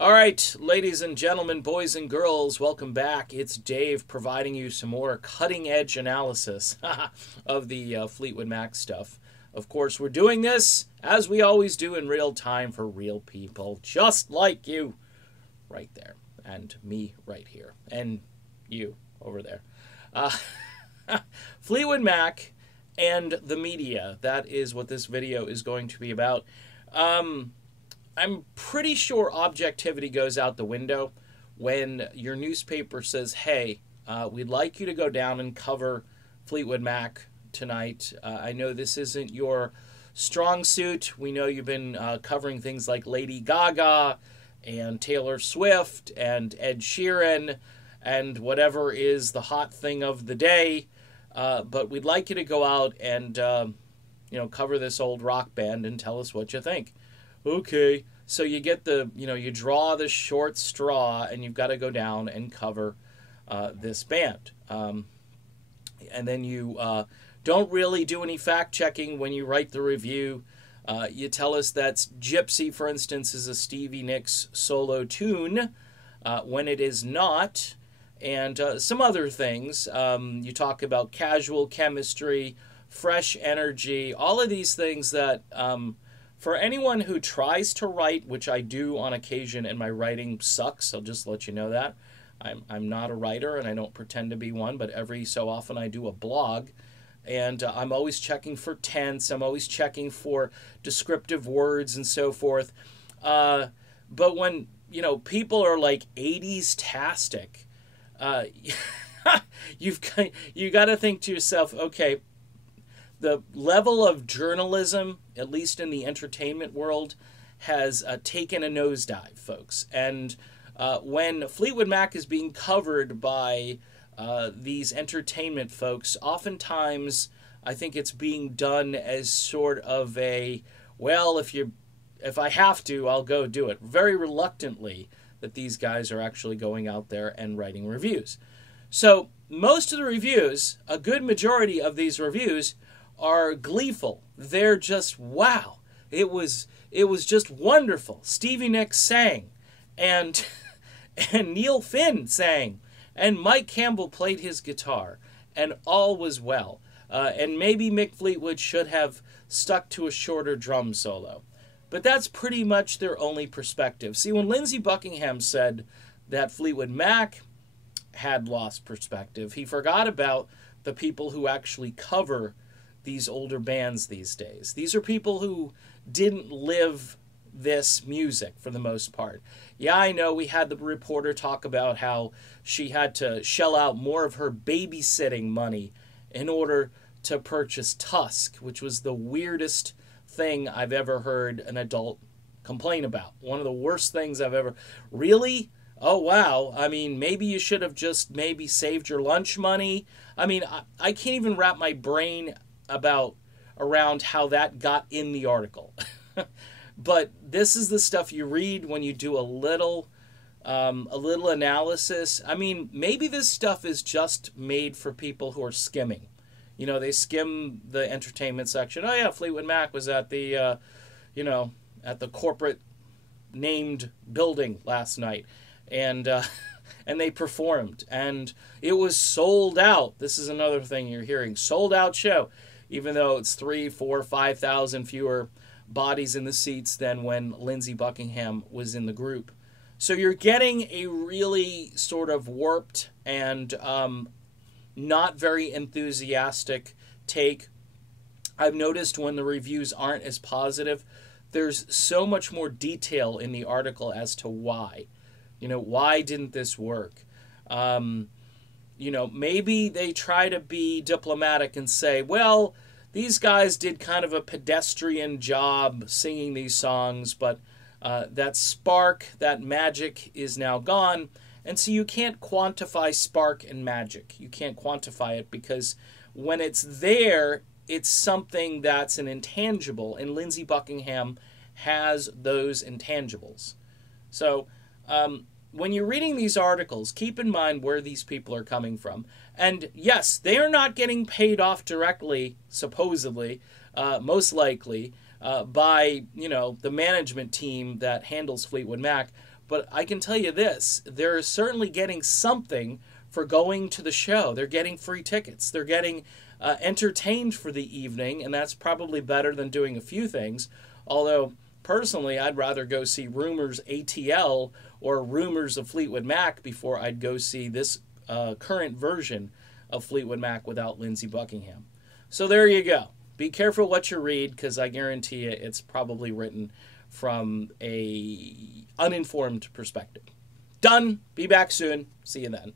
All right, ladies and gentlemen, boys and girls, welcome back. It's Dave providing you some more cutting-edge analysis of the Fleetwood Mac stuff. Of course, we're doing this, as we always do, in real time for real people, just like you right there, and me right here, and you over there. Fleetwood Mac and the media, that is what this video is going to be about. I'm pretty sure objectivity goes out the window when your newspaper says, hey, we'd like you to go down and cover Fleetwood Mac tonight. I know this isn't your strong suit. We know you've been covering things like Lady Gaga and Taylor Swift and Ed Sheeran and whatever is the hot thing of the day. But we'd like you to go out and, cover this old rock band and tell us what you think. Okay, so you get you draw the short straw and you've got to go down and cover this band. And then you don't really do any fact-checking when you write the review. You tell us that Gypsy, for instance, is a Stevie Nicks solo tune when it is not, and some other things. You talk about casual chemistry, fresh energy, all of these things that... for anyone who tries to write, which I do on occasion, and my writing sucks, I'll just let you know that. I'm not a writer, and I don't pretend to be one, but every so often I do a blog, and I'm always checking for tense, I'm always checking for descriptive words and so forth. But when, people are like 80s-tastic, you got to think to yourself, okay, the level of journalism, at least in the entertainment world, has taken a nosedive, folks. And when Fleetwood Mac is being covered by these entertainment folks, oftentimes I think it's being done as sort of a, well, if I have to, I'll go do it. Very reluctantly that these guys are actually going out there and writing reviews. So most of the reviews, a good majority of these reviews, are gleeful. They're just, wow, it was just wonderful. Stevie Nicks sang, and Neil Finn sang, and Mike Campbell played his guitar, and all was well. And maybe Mick Fleetwood should have stuck to a shorter drum solo. But that's pretty much their only perspective. See, when Lindsey Buckingham said that Fleetwood Mac had lost perspective, he forgot about the people who actually cover these older bands these days. These are people who didn't live this music for the most part. Yeah, I know we had the reporter talk about how she had to shell out more of her babysitting money in order to purchase Tusk, which was the weirdest thing I've ever heard an adult complain about. One of the worst things I've ever... Really? Oh, wow. I mean, maybe you should have just maybe saved your lunch money. I mean, I can't even wrap my brain around how that got in the article. But this is the stuff you read when you do a little analysis. I mean, maybe this stuff is just made for people who are skimming. They skim the entertainment section. Oh yeah, Fleetwood Mac was at the at the corporate named building last night, and they performed, and it was sold out. This is another thing you're hearing: sold out show. Even though it's 3,000, 4,000, 5,000 fewer bodies in the seats than when Lindsey Buckingham was in the group. So you're getting a really sort of warped and not very enthusiastic take. I've noticed when the reviews aren't as positive, there's so much more detail in the article as to why. Why didn't this work? Maybe they try to be diplomatic and say, well, these guys did kind of a pedestrian job singing these songs, but that spark, that magic is now gone. And so you can't quantify spark and magic. You can't quantify it because when it's there, it's something that's an intangible, and Lindsey Buckingham has those intangibles. So, when you're reading these articles, keep in mind where these people are coming from. And yes, they are not getting paid off directly, supposedly, most likely, by, the management team that handles Fleetwood Mac. But I can tell you this, they're certainly getting something for going to the show. They're getting free tickets. They're getting entertained for the evening, and that's probably better than doing a few things. Although, personally, I'd rather go see Rumors ATL or Rumors of Fleetwood Mac before I'd go see this current version of Fleetwood Mac without Lindsey Buckingham. So there you go. Be careful what you read, because I guarantee you it's probably written from a uninformed perspective. Done. Be back soon. See you then.